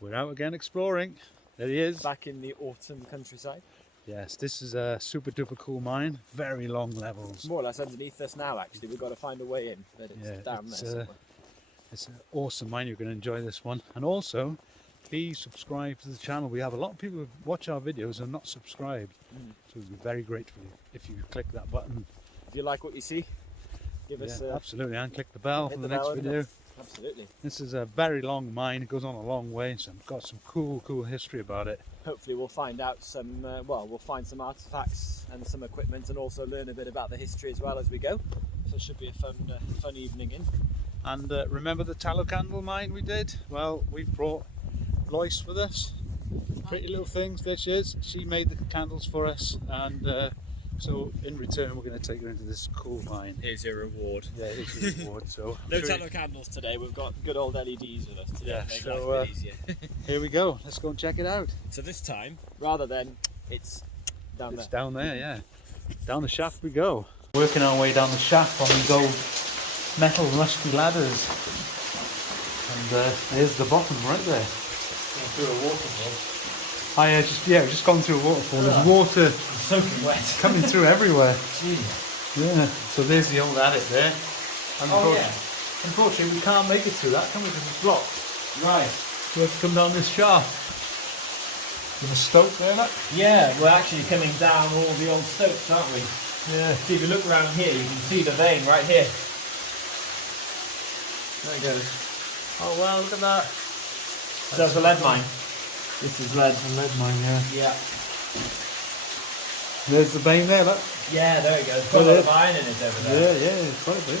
We're out again exploring. There he is. Back in the autumn countryside. Yes, this is a super duper cool mine. Very long levels. More or less underneath us now, actually. We've got to find a way in, but it's down there somewhere. It's an awesome mine. You're going to enjoy this one. And also, please subscribe to the channel. We have a lot of people who watch our videos and not subscribed. So we'd be very grateful if you click that button. If you like what you see, give us a... Absolutely, and click the bell for the next video. Absolutely. This is a very long mine. It goes on a long way, so it's got some cool history about it. Hopefully we'll find out some, we'll find some artifacts and some equipment, and also learn a bit about the history as well as we go. So it should be a fun evening in. And remember the tallow candle mine we did? Well, we brought Lois with us. Pretty little things, there she is. She made the candles for us, and so in return we're going to take her into this cool mine. Here's your reward. Yeah, here's your reward. So no tallow candles today, we've got good old LEDs with us today. Yeah, make so life a bit easier. here we go, let's go and check it out. So this time, rather than it's down there. It's down there, yeah. Down the shaft we go. Working our way down the shaft on these old metal rusty ladders. And there's the bottom right there. Going through a waterfall. Just gone through a waterfall. There's water Soaking wet. coming through everywhere. Jeez. Yeah. So there's the old attic there. And yeah. Unfortunately, we can't make it through that, can we? Because it's blocked. Right. We have to come down this shaft. With a stope there, look. Yeah, we're actually coming down all the old stopes, aren't we? Yeah. See, if you look around here, you can see the vein right here. There it goes. Oh wow, look at that. So that's a lead mine. This is lead. A lead mine, yeah. Yeah. There's the vein there, look. Yeah, there it goes. Got a lot of iron in it over there. Yeah, quite a bit.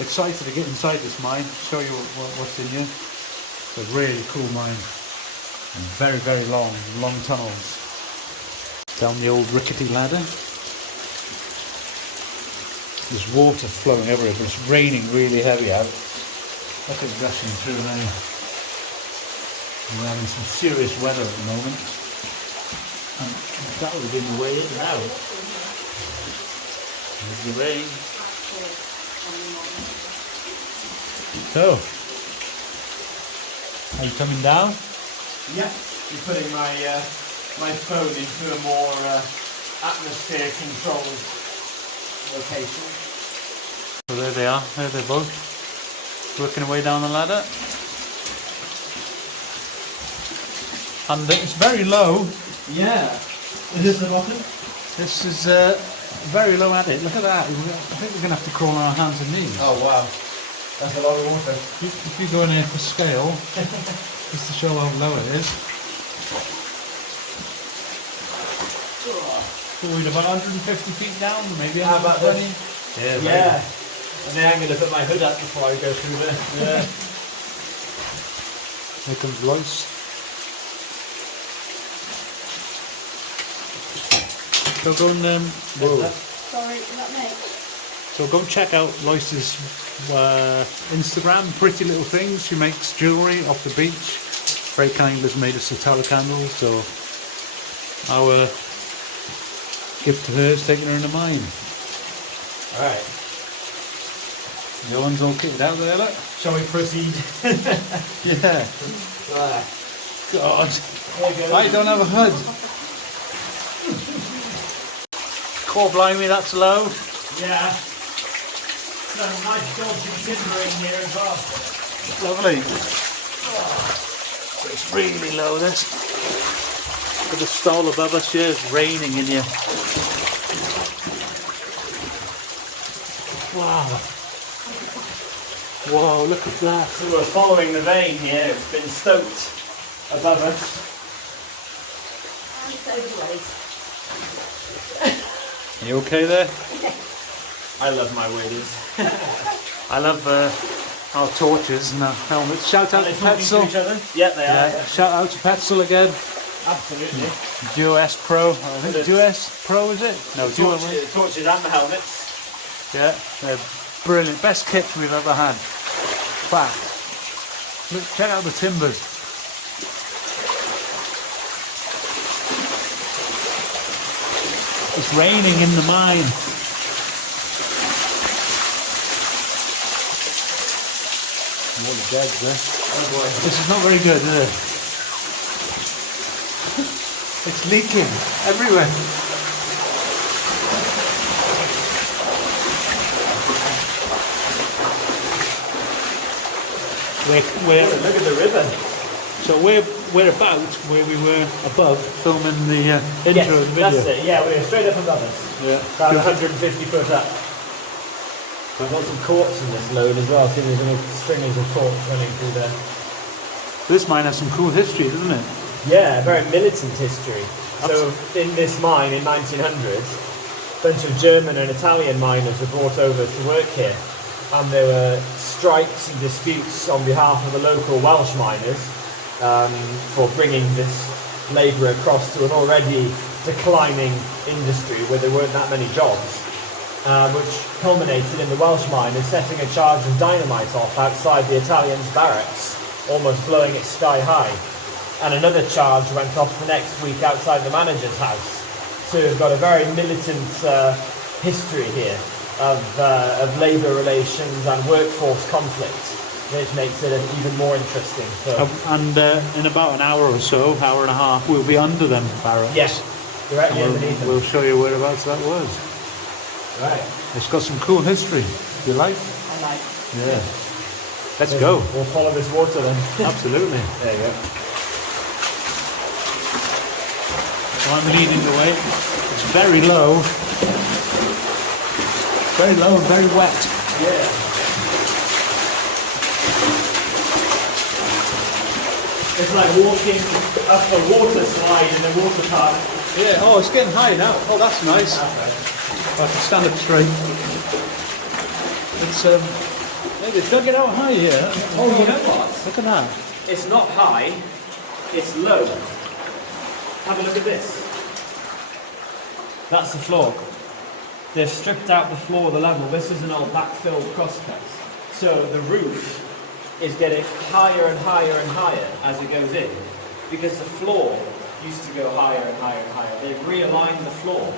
Excited to get inside this mine, show you what's in here. It's a really cool mine. And very long tunnels. Down the old rickety ladder. There's water flowing everywhere, but it's raining really heavy out. Look at it gushing through now. We're having some serious weather at the moment. And that would have been the way in now. There's the rain. So, are you coming down? Yeah. You're putting my my phone into a more atmosphere controlled location. So there they are. There they're both working away down the ladder. And it's very low. Yeah. Is this the bottom? This is very low at it. Look at that. I think we're going to have to crawl on our hands and knees. Oh wow. That's a lot of water. If you go in here for scale, just to show how low it is. We're about 150 feet down, maybe. How about 120? this? Yeah. And then I'm going to put my hood up before I go through there. Yeah. Here comes Lois. So go and whoa. Sorry, is that me? So go and check out Lois's Instagram. Pretty little things. She makes jewellery off the beach. Very kind has made us a tallow candle. So our gift to her is taking her in a mine. All right. The one's all kitted out there, look. Shall we proceed? Yeah. God. There you go. I don't have a hood. Core blimey, that's low. Yeah. Some nice dodgy timbering here as well. Lovely. It's really low, this. Look at the stall above us here. It's raining in here. Wow. Whoa, look at that. So we're following the vein here. It's been stoked above us. And sideways. Are you okay there? I love my waders. I love our torches and our helmets. Shout out to Petzl. Yeah, they are. Yeah, shout out to Petzl again. Absolutely. Duo S Pro. I think Duo S Pro is it? No, Duo. Torches and the helmets. Yeah, they're brilliant. Best kits we've ever had. Fact. Look, check out the timbers. It's raining in the mine. All the beds there. Oh boy. This is not very good, is it? It's leaking everywhere. Look at the river. So we're about where we were above filming the intro of the video. That's it. Yeah, we're straight up above us. Yeah. About 150 foot up. We've got some quartz in this load as well. See, there's little stringers of quartz running through there. This mine has some cool history, doesn't it? Yeah, very militant history. So in this mine in 1900s, a bunch of German and Italian miners were brought over to work here. And there were strikes and disputes on behalf of the local Welsh miners for bringing this labour across to an already declining industry where there weren't that many jobs, which culminated in the Welsh miners setting a charge of dynamite off outside the Italians' barracks, almost blowing it sky high. And another charge went off the next week outside the manager's house. So we've got a very militant history here of labour relations and workforce conflict, which makes it even more interesting. So, And in about an hour or so, hour and a half, we'll be under them barracks. yes, directly underneath them. We'll show you whereabouts that was. Right. It's got some cool history. You like? I like. Yeah. Let's go. We'll follow this water then. Absolutely. There you go. So I'm leading the way. It's very low. Very low and very wet. Yeah. It's like walking up a water slide in a water park. Yeah, oh, it's getting high now. Oh, that's nice. I can stand up straight. It's, yeah, they've dug it out high here. Oh, you know what? Look at that. It's not high, it's low. Have a look at this. That's the floor. They've stripped out the floor, the level. This is an old backfilled crosscut. So the roof is getting higher and higher and higher as it goes in, because the floor used to go higher and higher and higher. They've realigned the floor,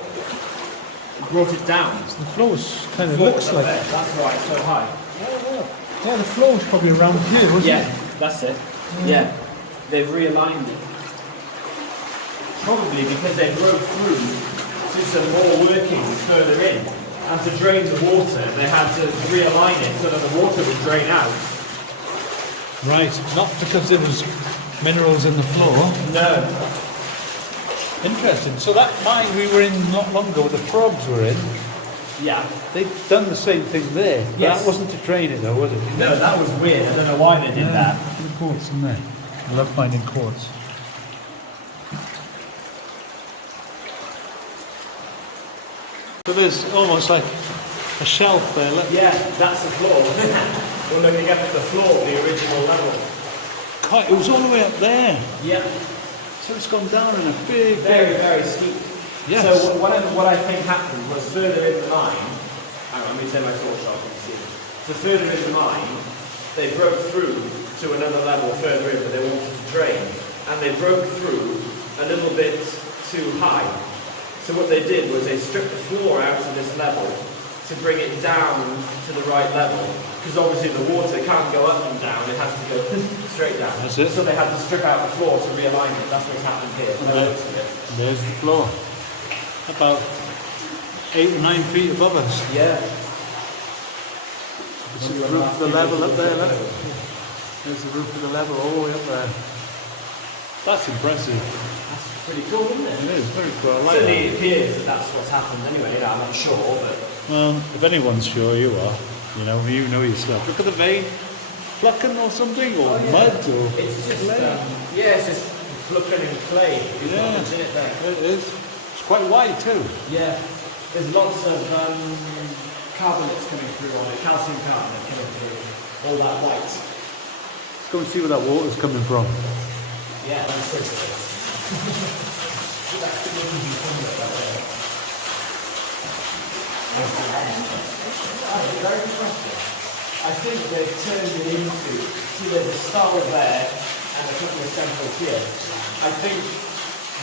brought it down. The floor's kind of Floor looks up like... there. That's why it's so high. Yeah, the floor's probably around here, wasn't Yeah, it? that's it. Yeah, they've realigned it. Probably because they broke through to some more workings further in. And to drain the water, they had to realign it so that the water would drain out. Right, not because there was minerals in the floor. No. Interesting. So that mine we were in not long ago, the frogs were in, Yeah. they'd done the same thing there. But Yes. that wasn't to drain it though, was it? No, that was weird. I don't know why they did that. Quartz in there. I love finding quartz. So there's almost like a shelf there. Look. Yeah, that's the floor. We're looking up at the floor, the original level. Quite, it was all the way up there. Yeah. So it's gone down in a big... Very, very steep. Yes. So what I think happened was further in the mine, hang on, let me turn my torch off and see. So further in the mine, they broke through to another level further in that they wanted to drain. And they broke through a little bit too high. So what they did was they stripped the floor out to this level to bring it down to the right level. Because obviously the water can't go up and down, it has to go straight down. That's it. So they had to strip out the floor to realign it. That's what's happened here. There's the floor. About 8 or 9 feet above us. Yeah. This is the roof of the level up there, look. There's the roof of the level all the way up there. That's impressive. That's pretty cool, isn't it? It is very cool. I like Certainly that. it appears that that's what's happened anyway. I'm not sure, but... Well, if anyone's sure, you are. You know your stuff. Look at the vein. Flucking or something, or mud, or... It's just, clay. it's just flucking in clay. There's Yeah. not much in it there. It is. It's quite wide too. Yeah. There's lots of carbonates coming through on it, calcium carbonate coming through. All that white. Let's go and see where that water's coming from. Yeah, that's it. Very interesting. I think they've turned it into, see there's a star there and a couple of centers here. I think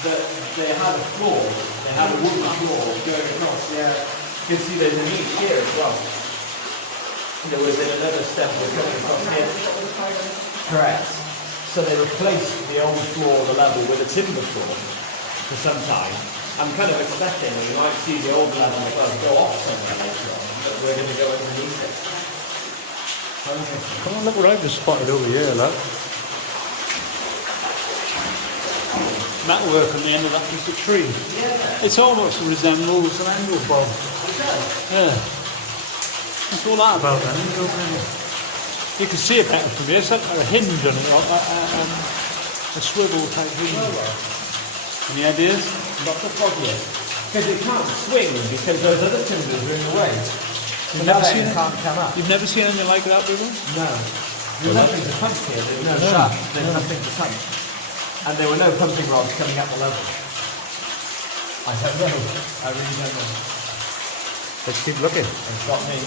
that they had a floor, they had a wooden floor going across there. You can see there's a niche here as well. There was another step that's coming across here. Correct. So they replaced the old floor, the level, with a timber floor. for some time. I'm kind of expecting that we might see the old level go off somewhere later on, but we're going to go underneath it. How interesting. Come on, look what I've just spotted over here, look. That work on the end of that piece of tree. Yeah. It almost resembles an angle bob. It does. Yeah. What's all that about then? You can see it better from here. It's like a hinge on it, a swivel type hinge. Any ideas? Lots of foggy. Because it can't swing because those other timbers are in the way. You've never seen it? Can't come up. You've never seen anything like that before? No. There's nothing to pump here. There's no shaft. There's nothing to pump. And there were no pumping rods coming up the level. I don't know. I really don't know. Let's keep looking. It's got me.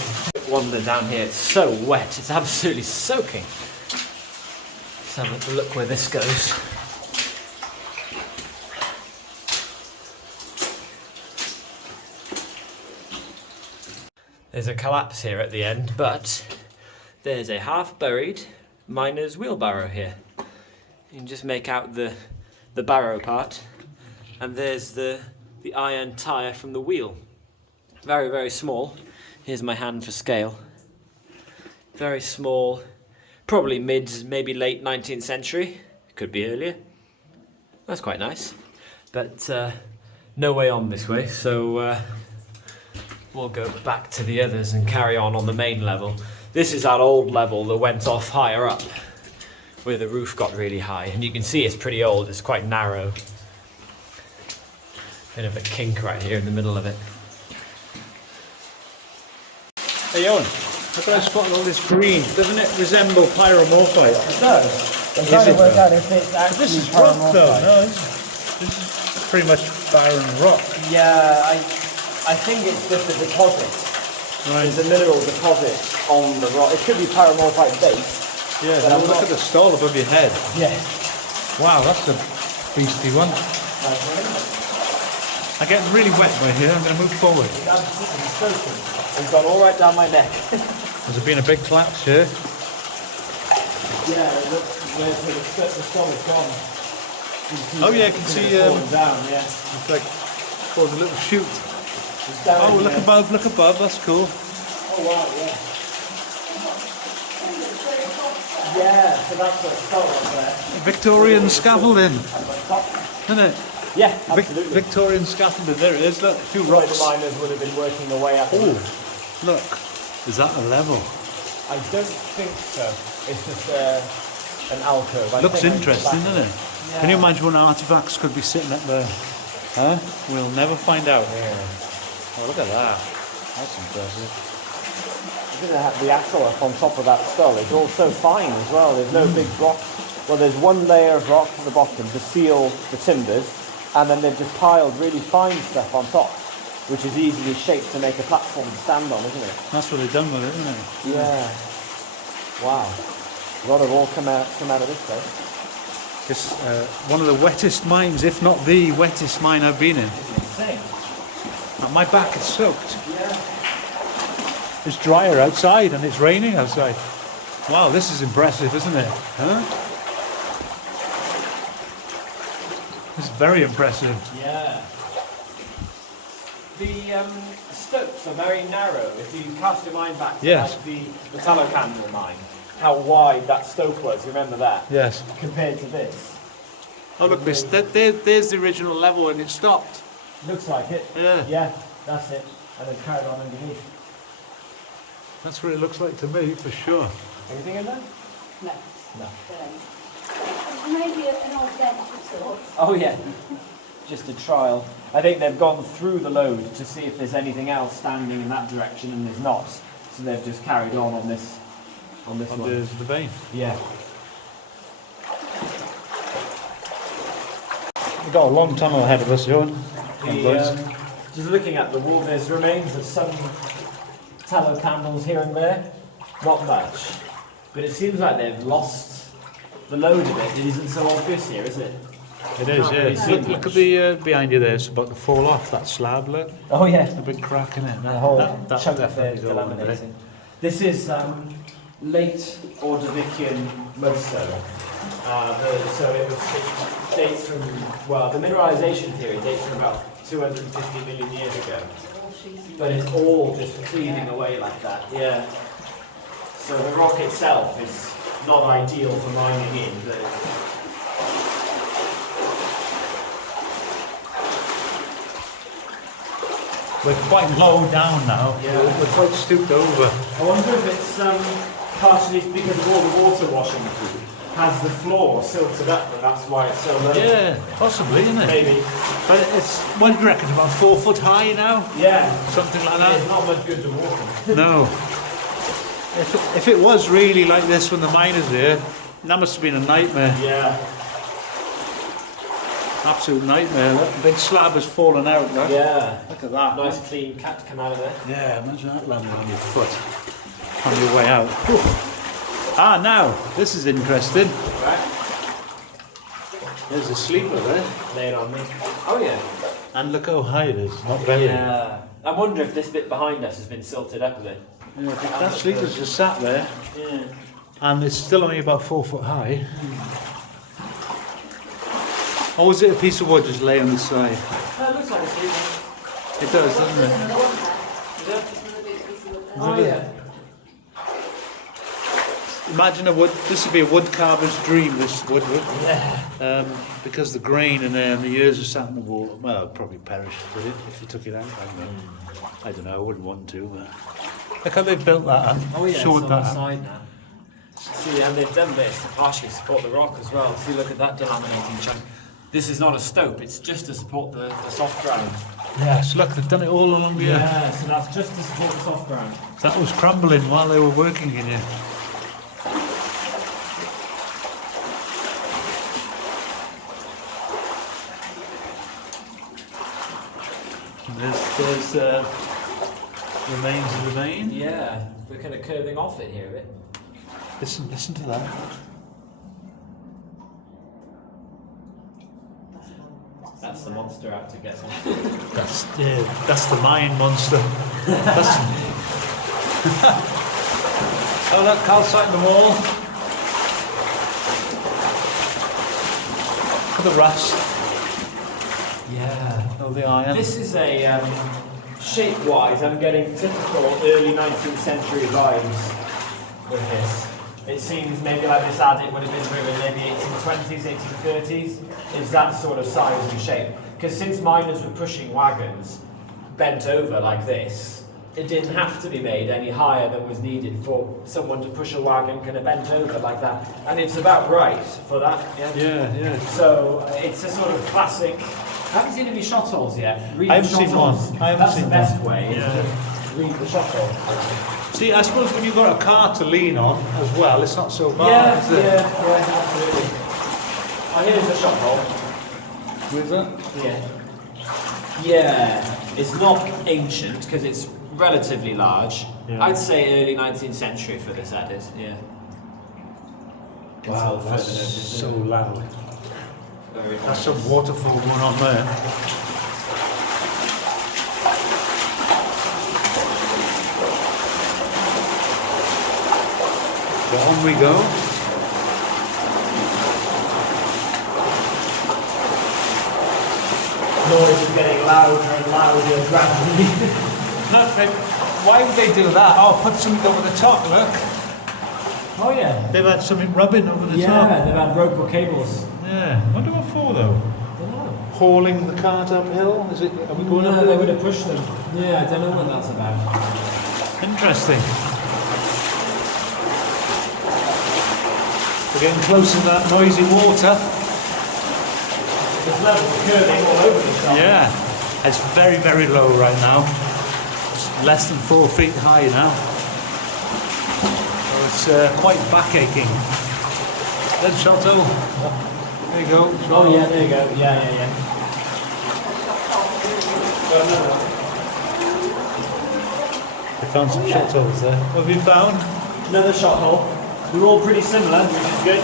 Wander down here. It's so wet. It's absolutely soaking. Let's have a look where this goes. There's a collapse here at the end, but there's a half-buried miner's wheelbarrow here. You can just make out the barrow part, and there's the iron tyre from the wheel. Very, very small. Here's my hand for scale. Very small, probably maybe late 19th century. Could be earlier. That's quite nice. But no way on this way, so we'll go back to the others and carry on the main level. This is that old level that went off higher up, where the roof got really high, and you can see it's pretty old. It's quite narrow. Bit of a kink right here in the middle of it. Hey Owen, look at I spotted all this green. Doesn't it resemble pyromorphite? It does. I'm trying to work out if it's actually This is rock though, no? This is pretty much barren rock. Yeah, I think it's just a deposit. Right. There's a mineral deposit on the rock. It could be pyromorphite base. Yeah, but look at the stall above your head. Yeah. Wow, that's a beastly one. I get really wet by here. I'm going to move forward. It's absolutely soaking. It's gone all right down my neck. There's been a big collapse here. Yeah, look, the stone is gone. Oh yeah, I can see. Down, yeah. It's like called a little chute. It's down Oh, here. look above! Look above! That's cool. Oh wow, yeah. Yeah, so that's what it's called up there. Victorian scaffolding, isn't it? Yeah, absolutely. Victorian scaffolding. There it is. Look, a few The rocks. miners would have been working their way up. Oh, look. Is that a level? I don't think so. It's just an alcove. Looks interesting, doesn't it? Yeah. Can you imagine what artifacts could be sitting up there? Huh? We'll never find out. Yeah. Oh, look at that. That's impressive. You're going to have the axle up on top of that skull. It's all so fine as well. There's no big rock. Well, there's one layer of rock at the bottom to seal the timbers, and then they've just piled really fine stuff on top, which is easily shaped to make a platform to stand on, isn't it? That's what they've done with it, isn't it? Yeah. Wow. A lot of ore come out of this place. It's one of the wettest mines, if not the wettest mine I've been in. Insane. And my back is soaked. Yeah. It's drier outside and it's raining outside. Wow, this is impressive, isn't it? Huh? It's very impressive. Yeah. The stopes are very narrow. If you cast your mind back to Yes. like the tallow candle mine, how wide that stope was, remember that? Yes. Compared to this. Oh look, there's the original level and it stopped. Looks like it. Yeah. Yeah, that's it. And then carried on underneath. That's what it looks like to me, for sure. Anything in there? No. No. Maybe an old bench of sorts. Oh yeah. Just a trial. I think they've gone through the load to see if there's anything else standing in that direction, and there's not. So they've just carried on this On one. the vein. Yeah. We've got a long tunnel ahead of us, Joan. Just looking at the wall, there's remains of some tallow candles here and there. Not much. But it seems like they've lost the load of it. It isn't so obvious here, is it? It is, Can't really yeah. see Look much. at the behind you there. It's about to fall off, that slab, look. Oh yeah. A big crack in it. The whole that chunk there definitely is go on there. delaminating. This is late Ordovician mudstone. So it dates from, well, the mineralization theory dates from about 250 million years ago. But it's all just cleaving away like that, yeah. So the rock itself is not ideal for mining in, but We're quite low down now. Yeah. We're quite stooped over. I wonder if it's partially because of all the water washing through. Has the floor silted up, and that's why it's so low? Yeah, possibly, isn't it? Maybe. But it's, what do you reckon, about 4 foot high now? Yeah. Something like It's that? not much good to walk on. No. If it was really like this when the miners there, that must have been a nightmare. Yeah. Absolute nightmare. That big slab has fallen out, look. Yeah. Look at that. Nice clean cat come out of there. Yeah, imagine that landing on your foot on your way out. Whew. Ah, now, this is interesting. Right. There's a sleeper there. Lay it on me. Oh yeah. And look how high it is, not buried. Yeah. I wonder if this bit behind us has been silted up a bit. Yeah, I think that sleeper's just sat there. Yeah. And it's still only about 4 foot high. Or was it a piece of wood just lay on the side? It looks like a sleeper. It does, doesn't it? Oh yeah. Imagine a wood, this would be a wood carver's dream, this wood would. Yeah. Because the grain and the years of sat in the water, well, it'd probably perish with it if you took it out. I don't know, I wouldn't want to, but look how they've built that and Oh yeah, showed it's on that. the side now. See, and they've done this to partially support the rock as well. See, look at that delaminating chunk. This is not a stope, it's just to support the soft ground. Yes, look, they've done it all along here. Yeah, so that's just to support the soft ground. That was crumbling while they were working in here. There's remains of the vein. Yeah, we're kind of curving off it here a bit. Listen to that. That's the monster out to get some. That's the mine monster. That's oh, that calcite in the wall. Look at the rust. Yeah. Oh, the iron. This is a, shape-wise, I'm getting typical early 19th century vibes with this. It seems maybe like this adit would have been driven maybe 1820s, 1830s. It's that sort of size and shape. Because since miners were pushing wagons bent over like this, it didn't have to be made any higher than was needed for someone to push a wagon kind of bent over like that. And it's about right for that. Yeah. So it's a sort of classic. I haven't seen any shot holes yet. Read I the haven't shot seen holes. one. I haven't That's seen the best one. way. Is Yeah. to read the shot hole. See, I suppose when you've got a car to lean on as well, it's not so bad, Yeah, is it? absolutely. Oh, here's the shot hole. Where's that? Yeah, it's not ancient because it's relatively large. Yeah. I'd say early 19th century for this adit. Yeah. Wow, It's all that's further noted, so isn't it? loud. Very That's nice. some waterfall going on there. So on we go. Noise is getting louder and louder gradually. Look, why would they do that? Oh, put something over the top, look. Oh yeah. They've had something rubbing over the Yeah, top. they've had rope or cables. Yeah. Wonder what for though? Don't know. Hauling the cart uphill? Is it? Are we going up? No, they would have pushed them. Yeah, I don't know what that's about. Interesting. We're getting close to that noisy water. There's levels curving all over the shop. Yeah. It's very, very low right now. It's less than 4 feet high now. So it's quite back aching. Then Sholto. There you go. Oh yeah, there you go. Yeah. We found some shot holes there. What have you found? Another shot hole. They're all pretty similar, which is good.